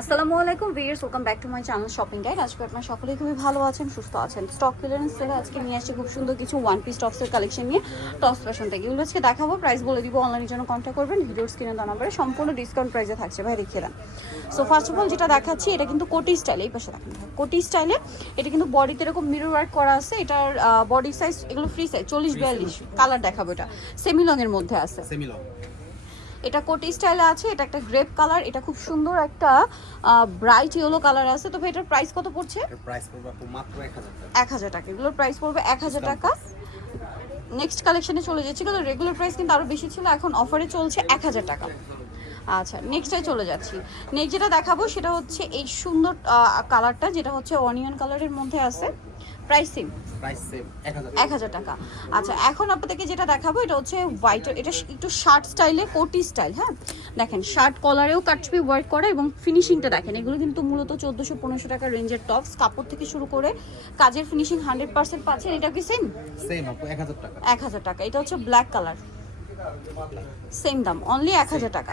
আসসালামু আলাইকুম viewers welcome back to my channel shopping guide আজকে আপনারা সকলেই খুবই ভালো আছেন, সুস্থ আছেন। স্টক ক্লিয়ারেন্স সেলে আজকে নিয়ে আসছি খুব সুন্দর কিছু ওয়ান পিস টপসের কালেকশন নিয়ে। টপস ফ্যাশন থেকে। এগুলো আজকে দেখাবো প্রাইস বলে দিব অনলাইনের জন্য কন্ট্যাক্ট করবেন। ভিডিওর স্ক্রিনে দেওয়া নাম্বারে সম্পূর্ণ ডিসকাউন্ট প্রাইসে থাকছে। ভাই, দেখিয়ে দেন। সো ফার্স্ট অফ অল যেটা দেখাচ্ছি, এটা কিন্তু কোটি স্টাইল এই পাশে দেখেন কোটি স্টাইলে এটা কিন্তু বডিতে এরকম মিরর ওয়ার্ক করা আছে। এটার বডি সাইজ এগুলো ফ্রি সাইজ চল্লিশ, বিয়াল্লিশ। কালার দেখাবো এটা। সেমি লং এর মধ্যে আছে। সেমি এটা কোটি স্টাইলে আছে এটা একটা গ্রেপ কালার এটা খুব সুন্দর একটা ব্রাইট ইয়েলো কালার আছে। তবে এটার প্রাইস কত পড়ছে? এর প্রাইস পড়বে মাত্র 1000 টাকা। এক হাজার টাকা। এগুলোর প্রাইস পড়বে এক হাজার টাকা। নেক্সট কালেকশনে চলে যাচ্ছি। কিন্তু রেগুলার প্রাইস কিন্তু আরও বেশি ছিল এখন অফারে চলছে এক হাজার টাকা। আচ্ছা নেক্সটে চলে যাচ্ছি। নেক্সট যেটা দেখাবো সেটা হচ্ছে এই সুন্দর কালারটা যেটা হচ্ছে অনিয়ন কালারের মধ্যে আছে। প্রাইস সেম প্রাইস সেম 1000 এক হাজার টাকা। আচ্ছা এখন আপনাদেরকে যেটা দেখাবো এটা হচ্ছে হোয়াইট এটা একটু শার্ট স্টাইলে কোটি স্টাইল হ্যাঁ? দেখেন শার্ট কলারেও কাটছবি ওয়ার্ক করা এবং ফিনিশিংটা দেখেন এগুলো কিন্তু মূলত চোদ্দোশো পনেরোশো টাকা রেঞ্জের টপস কাপড় থেকে শুরু করে কাজের ফিনিশিং হান্ড্রেড পার্সেন্ট পাচ্ছেন এটা কি সেম সেম আপু 1000 টাকা। এক হাজার টাকা এটা হচ্ছে ব্ল্যাক কালার সেম দাম অনলি এক হাজার টাকা।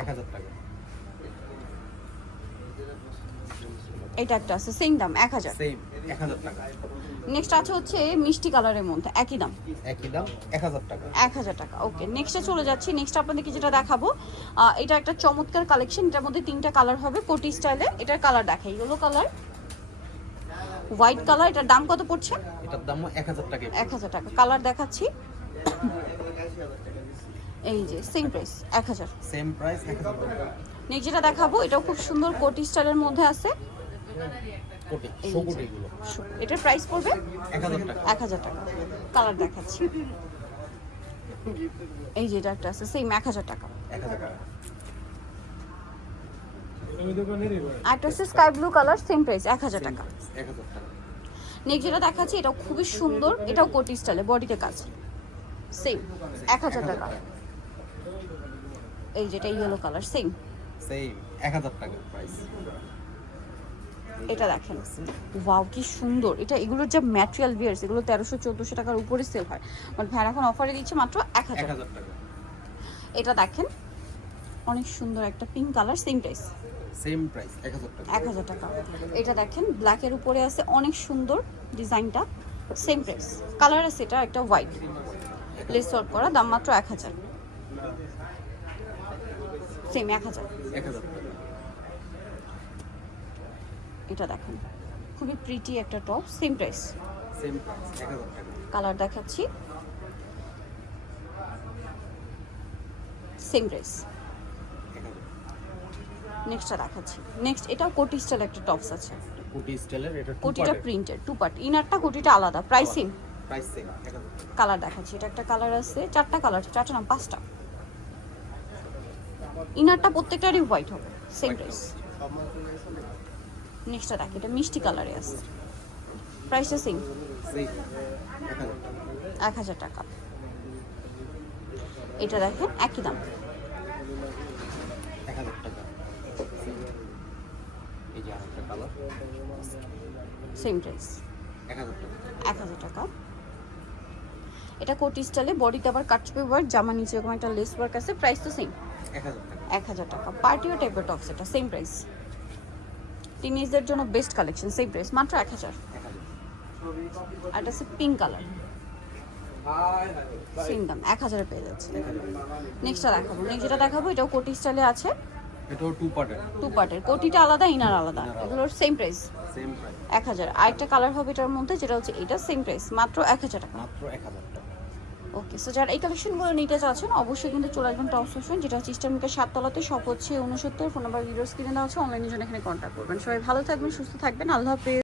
এটা একটা আছে সেম দাম এক হাজার। নেক্সট আছে হচ্ছে মিষ্টি কালারের মধ্যে একই দাম। একই দাম 1000 টাকা। এক হাজার টাকা ওকে নেক্সটে চলে যাচ্ছি নেক্সট আপনাদেরকে যেটা দেখাবো এটা একটা চমৎকার কালেকশন এটার মধ্যে তিনটা কালার হবে কোটি স্টাইলে এটার কালার দেখাই ইয়েলো কালার হোয়াইট কালার এটার দাম কত পড়ছে? এটার দামও 1000 টাকা এক হাজার টাকা কালার দেখাচ্ছি। এই যে সেম প্রাইস এক হাজার। সেম প্রাইস নেক্সট যেটা দেখাবো এটাও খুব সুন্দর কোটি স্টাইলের মধ্যে আছে। এটার প্রাইস পড়বে? এক হাজার টাকা। কালার দেখাচ্ছি। এই যে এটা একটা আছে সেম এক হাজার টাকা। একটা হচ্ছে sky blue colour same price এক হাজার টাকা। নেক্সট যেটা দেখাচ্ছি এটাও খুবই সুন্দর এটাও কোটি স্টাইলে বডিতে কাজ। সেম এক হাজার টাকা। এই যেটা ইয়েলো কালার সেম সেম 1000 টাকা প্রাইস এটা দেখেন ওয়াও কি সুন্দর। এটা এগুলোর যা ম্যাটেরিয়াল বিয়ার্স এগুলো তেরোশো চোদ্দোশো টাকার উপরে সেল হয়। বাট ভ্যান এখন অফারে দিচ্ছে মাত্র এক হাজার। 1000 টাকা। এটা দেখেন অনেক সুন্দর একটা pink colour same price same price 1000 টাকা। এক হাজার টাকা। এটা দেখেন ব্ল্যাকের উপরে আছে অনেক সুন্দর ডিজাইনটা সেম প্রাইস কালার আছে এটা একটা হোয়াইট লেস ওয়ার্ক করা দাম মাত্র এক হাজার। সেম এক হাজার। এটা দেখেন খুবই প্রিটি একটা top same price same price 1000 টাকা। কালার দেখাচ্ছি। সেম প্রাইস নেক্সটটা দেখাচ্ছি। নেক্সট এটাও কোটি স্টাইল একটা টপস আছে। কোটি স্টাইলের এটা কোটিটা প্রিন্টেড টু পার্ট ইনারটা কোটিটা আলাদা price same price same colour দেখাচ্ছি এটা একটা কালার আছে চারটা কালার চারটা না পাঁচটা। ইনারটা প্রত্যেকটারই হোয়াইট হবে সেম প্রাইস নেক্সটটা দেখ, এটা মিষ্টি কালারে আছে। প্রাইসটা সেম সেম 1000 টাকা এক হাজার টাকা। এটা দেখেন, একই দাম। 1000 টাকা এই যে আরেকটা কালার সেম প্রাইস 1000 টাকা এক হাজার টাকা। এটা কোটি স্টাইলে বডিতে আবার কাটছপে ওয়ার্ক জামা নিচে এরকম একটা লেস ওয়ার্ক আছে প্রাইস তো সেম 1000 টাকা এক হাজার টাকা। পার্টিও টাইপের টপস এটা সেম প্রাইস টিনেজদের জন্য বেস্ট কালেকশন সেম প্রাইস মাত্র এক হাজার। 1000 আর এটা হচ্ছে পিঙ্ক কালার সেম দাম এক হাজারে পেয়ে যাচ্ছে। নেক্সটটা দেখাবো। নেক্সট যেটা দেখাবো এটাও কোটি স্টাইলে আছে। এটাও টু পার্টের টু পার্টের কোটিটা আলাদা ইনার আলাদা। এগুলোর সেম প্রাইস সেম প্রাইস এক হাজার। আরেকটা কালার হবে এটার মধ্যে যেটা হচ্ছে এটা সেম প্রাইস মাত্র এক হাজার টাকা। মাত্র 1000 টাকা। ওকে সো যারা এই কালেকশনগুলো নিতে চাচ্ছেন, অবশ্যই কিন্তু চলে আসবেন টপ সেকশন যেটা হচ্ছে ইস্টার্নকে সাততলাতে সব হচ্ছে উনসত্তর ফোন নাম্বার ভিডিও স্ক্রিনে দেওয়া আছে অনলাইনে জন্য এখানে কন্ট্যাক্ট করবেন। সবাই ভালো থাকবেন, সুস্থ থাকবেন, আল্লাহ হাফেজ।